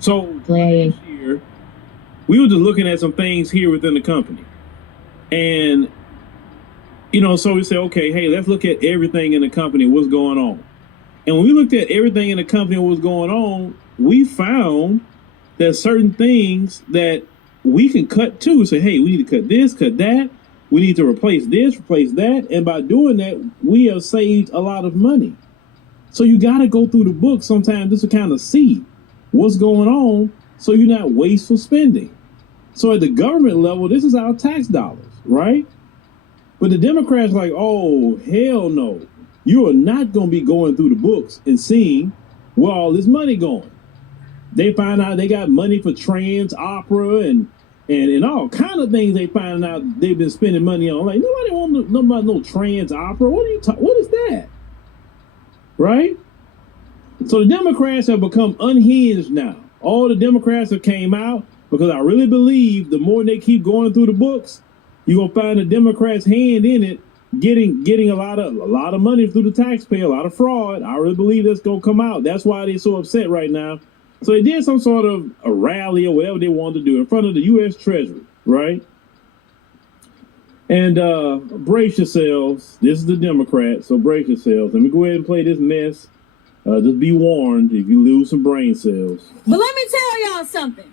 So last year, we were just looking at some things here within the company. And, so we said, okay, hey, let's look at everything in the company, what's going on. And when we looked at everything in the company, what was going on, we found that certain things that we can cut too. Say, hey, we need to cut this, cut that. We need to replace this, replace that. And by doing that, we have saved a lot of money. So you got to go through the book sometimes just to kind of see what's going on so you're not wasteful spending. So at the government level, this is our tax dollars, right? But the Democrats are like, oh, hell no. You are not going to be going through the books and seeing where all this money going. They find out they got money for trans opera and all kind of things. They find out they've been spending money on. Like, nobody want to know about no trans opera. What is that? Right? So the Democrats have become unhinged now. All the Democrats have came out because I really believe the more they keep going through the books, you're gonna find the Democrats' hand in it, getting a lot of money through the taxpayer, a lot of fraud. I really believe that's gonna come out. That's why they're so upset right now. So they did some sort of a rally or whatever they wanted to do in front of the U.S. Treasury, right? And brace yourselves. This is the Democrats, so brace yourselves. Let me go ahead and play this mess. Just be warned if you lose some brain cells. But let me tell y'all something.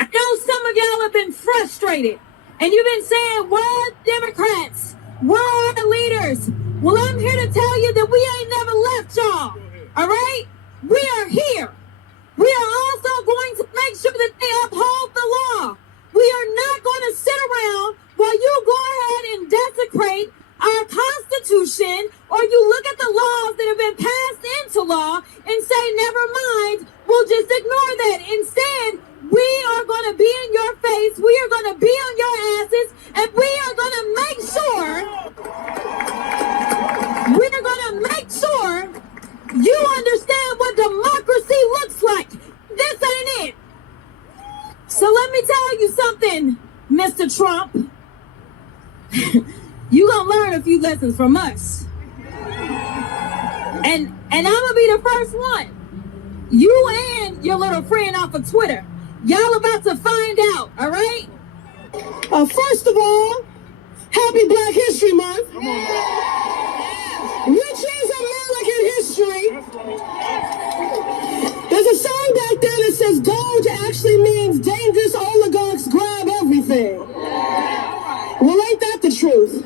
I know some of y'all have been frustrated, and you've been saying, "Where Democrats? Where are the leaders?" Well, I'm here to tell you that we ain't never left y'all. All right? We are here. We are also going to make sure that they uphold the law. We are not going to sit around while you go ahead and desecrate our Constitution, or you look at the laws that have been passed into law and say, never mind, we'll just ignore that. Instead, we are going to be in your face, we are going to be on your asses, and we are going to make sure you understand what democracy looks like. This ain't it. So let me tell you something, Mr. Trump. You gonna learn a few lessons from us. And I'm gonna be the first one. You and your little friend off of Twitter, y'all about to find out, all right? First of all, happy Black History Month, which is American history. There's a song back then that says DOGE actually means dangerous oligarchs grab everything. Well, ain't that the truth?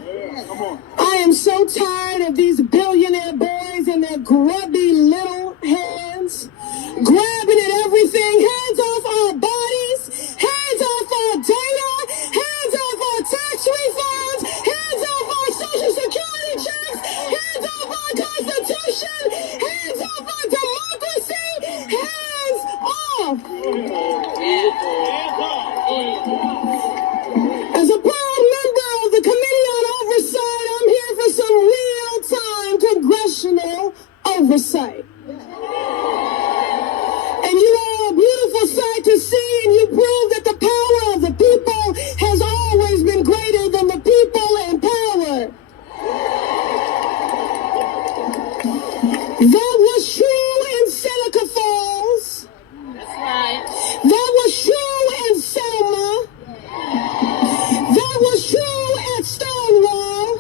I am so tired of these billionaire boys and their grubby little hands grabbing at everything. Hands off our bodies, hands off our data, hands off our tax refunds, hands off our social security checks, hands off our Constitution, hands off our democracy, hands off. As a proud member of the Committee on Oversight, I'm here for some real-time congressional oversight. And you are a beautiful sight to see, and you prove that the power of the people has always been greater than the people in power. That was true in Seneca Falls. That's right. That was true in Selma. That was true at Stonewall.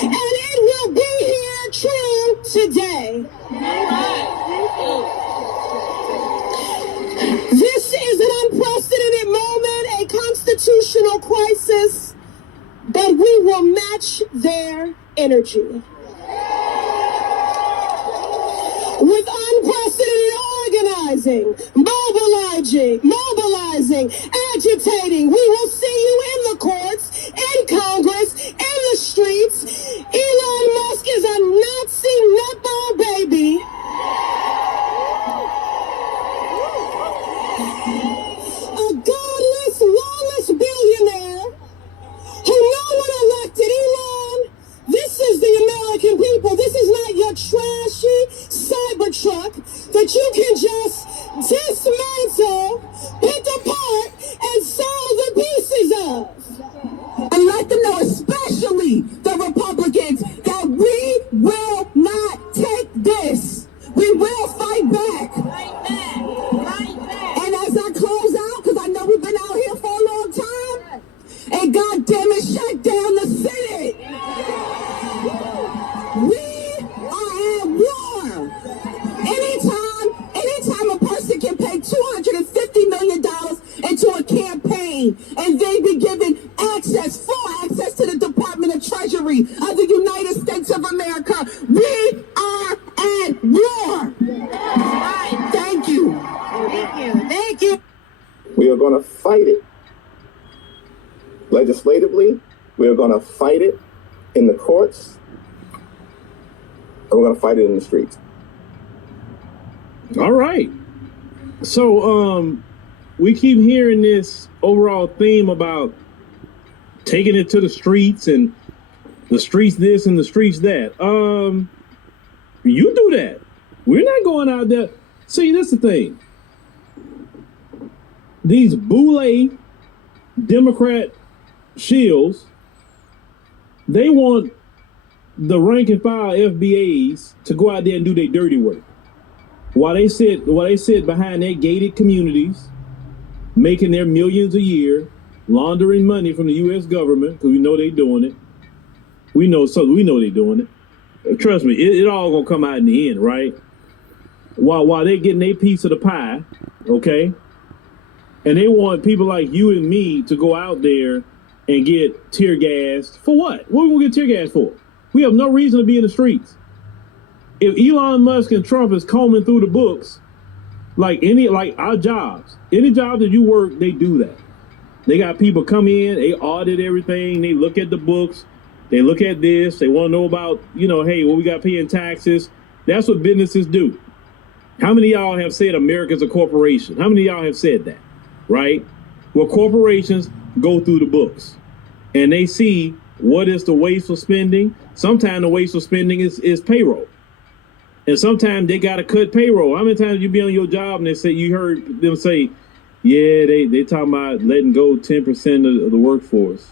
And it will be here true today. This is an unprecedented moment, a constitutional crisis, but we will match their energy. With unprecedented organizing, mobilizing, agitating, we will see you in the courts, in Congress, in the streets. Elon Musk is a Nazi nutball baby. A godless, lawless billionaire who no one elected. Elon, this is the American people. This is not your trashy Cybertruck that you can just dismantle, pick apart, and sell the pieces of. And let them know, especially the Republicans, that we will not take this. We will fight back. Fight back. going to fight it. Legislatively, we're going to fight it in the courts, and we're going to fight it in the streets. All right. So we keep hearing this overall theme about taking it to the streets and the streets this and the streets that. You do that. We're not going out there. See, that's the thing. These boule Democrat shills, they want the rank and file FBAs to go out there and do their dirty work. While they sit behind their gated communities, making their millions a year, laundering money from the U.S. government, because we know they're doing it. We know they're doing it. Trust me, it all gonna come out in the end, right? While they're getting their piece of the pie, okay? And they want people like you and me to go out there and get tear gassed. For what? What are we gonna get tear gassed for? We have no reason to be in the streets. If Elon Musk and Trump is combing through the books, like our jobs, any job that you work, they do that. They got people come in, they audit everything, they look at the books, they look at this, they want to know about, hey, what we got paying taxes. That's what businesses do. How many of y'all have said America's a corporation? How many of y'all have said that, right? Well, corporations go through the books and they see what is the wasteful spending. Sometimes the wasteful spending is payroll. And sometimes they got to cut payroll. How many times you be on your job and they say, you heard them say, yeah, they talking about letting go 10% of the workforce.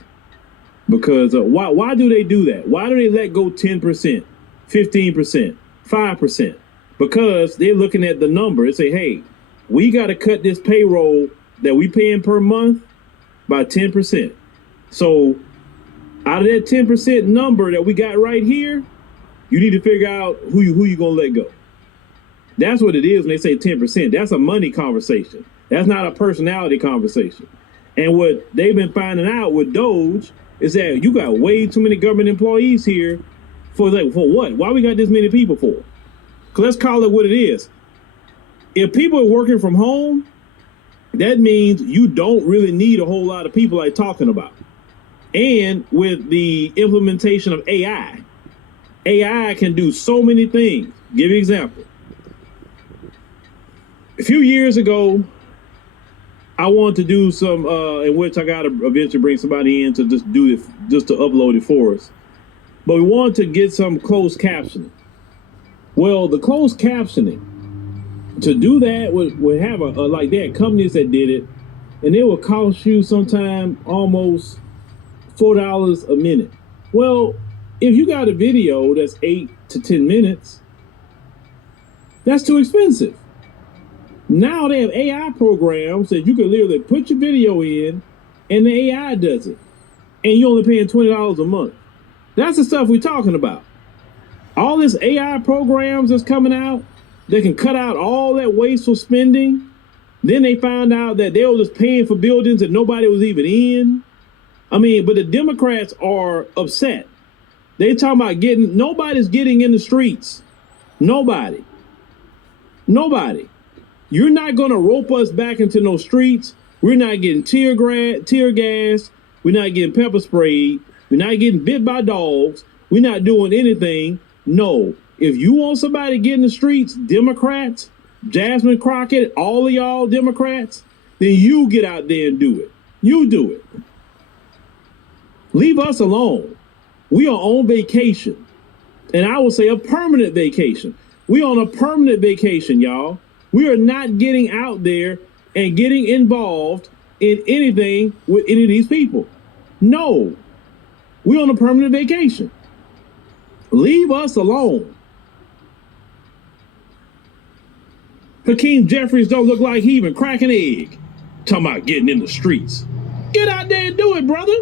Because why do they do that? Why do they let go 10%, 15%, 5%? Because they're looking at the number and say, hey, we got to cut this payroll that we paying per month by 10%. So out of that 10% number that we got right here, you need to figure out who you gonna let go. That's what it is when they say 10%. That's a money conversation. That's not a personality conversation. And what they've been finding out with DOGE is that you got way too many government employees here for what? Why we got this many people for? Because let's call it what it is. If people are working from home, that means you don't really need a whole lot of people like talking about. And with the implementation of AI can do so many things. Give you an example. A few years ago, I wanted to do some, in which I got to eventually bring somebody in to just do it, just to upload it for us. But we wanted to get some closed captioning. Well, the closed captioning, to do that would have like they had companies that did it, and it would cost you sometime almost $4 a minute. Well, if you got a video that's 8 to 10 minutes, that's too expensive. Now they have AI programs that you can literally put your video in and the AI does it. And you're only paying $20 a month. That's the stuff we're talking about. All this AI programs that's coming out, they can cut out all that wasteful spending. Then they found out that they were just paying for buildings that nobody was even in. But the Democrats are upset. They talking about nobody's getting in the streets. Nobody. You're not going to rope us back into no streets. We're not getting tear gas. We're not getting pepper sprayed. We're not getting bit by dogs. We're not doing anything. No. If you want somebody to get in the streets, Democrats, Jasmine Crockett, all of y'all Democrats, then you get out there and do it. You do it. Leave us alone. We are on vacation. And I will say a permanent vacation. We on a permanent vacation, y'all. We are not getting out there and getting involved in anything with any of these people. No. We on a permanent vacation. Leave us alone. Hakeem Jeffries don't look like he even crack an egg. Talking about getting in the streets. Get out there and do it, brother.